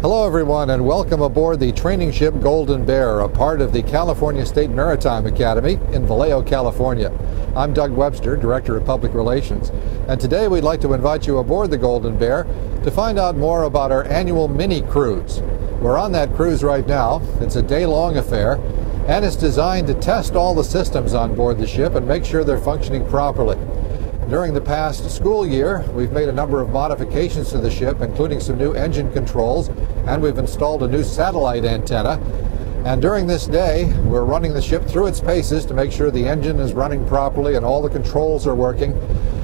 Hello everyone, and welcome aboard the training ship Golden Bear, a part of the California State Maritime Academy in Vallejo, California. I'm Doug Webster, Director of Public Relations, and today we'd like to invite you aboard the Golden Bear to find out more about our annual mini-cruise. We're on that cruise right now. It's a day-long affair, and it's designed to test all the systems on board the ship and make sure they're functioning properly. During the past school year, we've made a number of modifications to the ship, including some new engine controls, and we've installed a new satellite antenna. And during this day, we're running the ship through its paces to make sure the engine is running properly and all the controls are working.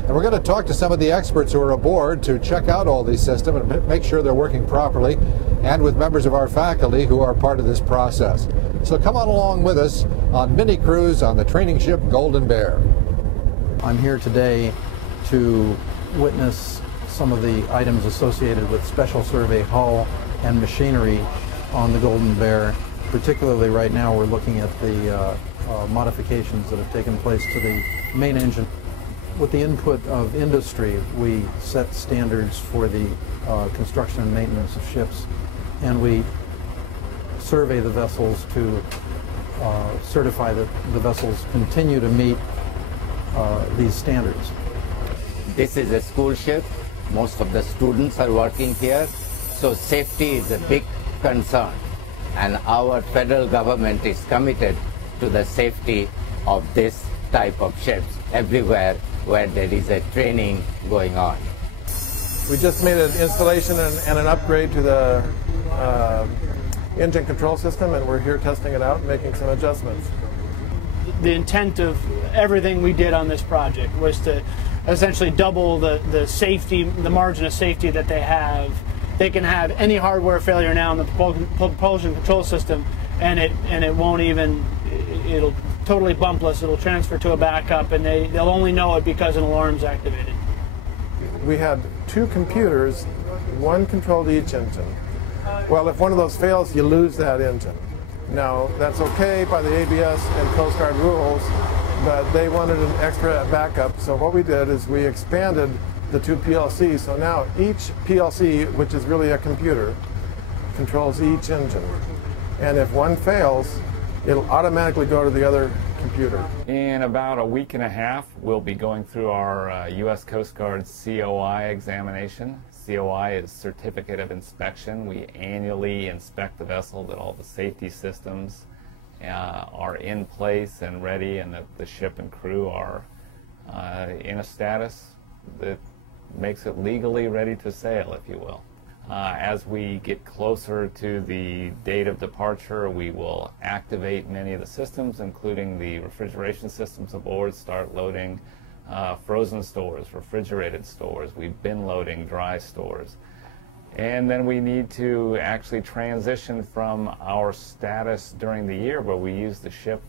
And we're going to talk to some of the experts who are aboard to check out all these systems and make sure they're working properly, and with members of our faculty who are part of this process. So come on along with us on mini-cruise on the training ship Golden Bear. I'm here today to witness some of the items associated with special survey hull and machinery on the Golden Bear. Particularly right now we're looking at the modifications that have taken place to the main engine. With the input of industry, we set standards for the construction and maintenance of ships, and we survey the vessels to certify that the vessels continue to meet these standards. This is a school ship. Most of the students are working here, so safety is a big concern, and our federal government is committed to the safety of this type of ships everywhere where there is a training going on. We just made an installation and an upgrade to the engine control system, and we're here testing it out and making some adjustments. The intent of everything we did on this project was to essentially double the safety, the margin of safety that they have. They can have any hardware failure now in the propulsion control system, and it won't even, it'll totally bumpless. It'll transfer to a backup, and they'll only know it because an alarm's activated. We had two computers, one controlled each engine. Well, if one of those fails, you lose that engine. Now, that's okay by the ABS and Coast Guard rules, but they wanted an extra backup. So what we did is we expanded the two PLCs. So now each PLC, which is really a computer, controls each engine. And if one fails, it'll automatically go to the other computer. In about a week and a half, we'll be going through our U.S. Coast Guard COI examination. COI is Certificate of Inspection. We annually inspect the vessel that all the safety systems are in place and ready, and that the ship and crew are in a status that makes it legally ready to sail, if you will. As we get closer to the date of departure, we will activate many of the systems, including the refrigeration systems aboard, start loading frozen stores, refrigerated stores. We've been loading dry stores. And then we need to actually transition from our status during the year, where we use the ship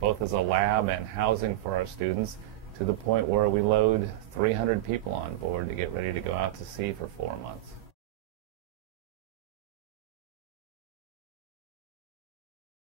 both as a lab and housing for our students, to the point where we load 300 people on board to get ready to go out to sea for 4 months.